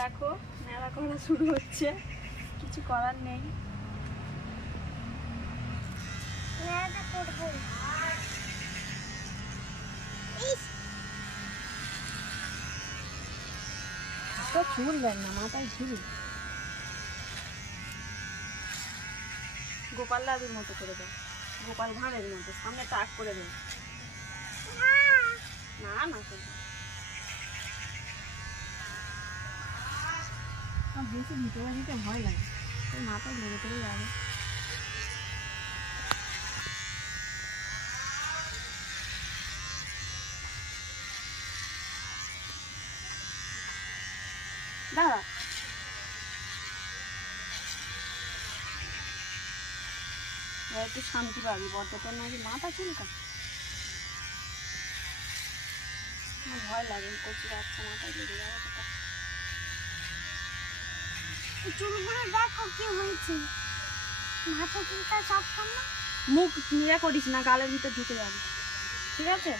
দেখো মেলা করা শুরু হচ্ছে, কিছু করার নেই। চুল দেন না, মাথায় ঝুল। গোপাল দাদুর মতো করে দেন, গোপাল ভাঁড়ের মতো সামনে টাক করে দেন। না না বেশি ভিতরে দিতে ভয় লাগে, মাথায় লেগে চলে যাবে। দাঁড়া, একটু শান্তি পাবি। বর্দাটার নাকি মাথা চুলকা, ভয় লাগে। কচি বাচ্চা মাথায় লেগে যাবে। চুলগুলো দেখো কি হয়েছে, মাথা চুলকা সব না। মুখ নিয়ে করিস না, গালের ভিতর ঢুকে যাবে, ঠিক আছে?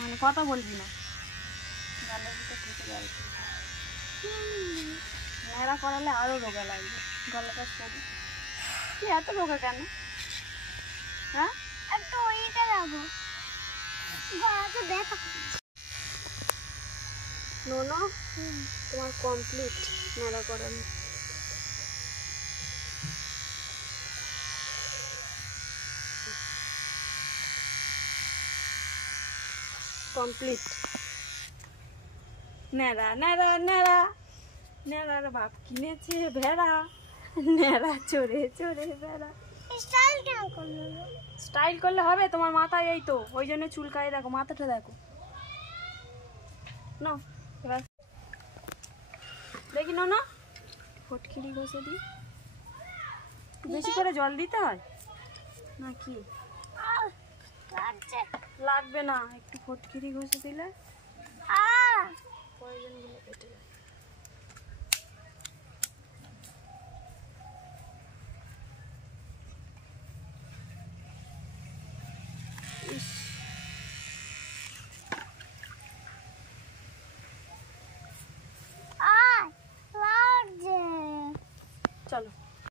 মানে কথা বলবি না, গালের ভিতর ঢুকে যাবে। মেয়েরা করালে আরো রোগা লাগবে, গলাটা সরু। কি এত রোগা কেন? হ্যাঁ, একটু ওইটা যাবো, গলাটা দেখো। নোনো, তোমার কমপ্লিট মেলা করানো। কমপ্লিট। নেড়া নেড়া নেড়া, নেড়ার বাপ কিনেছে ভেড়া, নেড়া চড়ে চড়ে বেড়া। স্টাইল কেন করলো? স্টাইল করলে হবে? তোমার মাথায় এই তো, ওই জন্য চুলকায়। দেখো মাথাটা দেখো। না এবার দেখি না, ফটকিরি ঘষে দিই। বেশি করে জল দিতে হয় নাকি? লাগছে। লাগবে না, একটু ফটকিরি ঘষে দিলে প্রয়োজনগুলো কেটে যায়।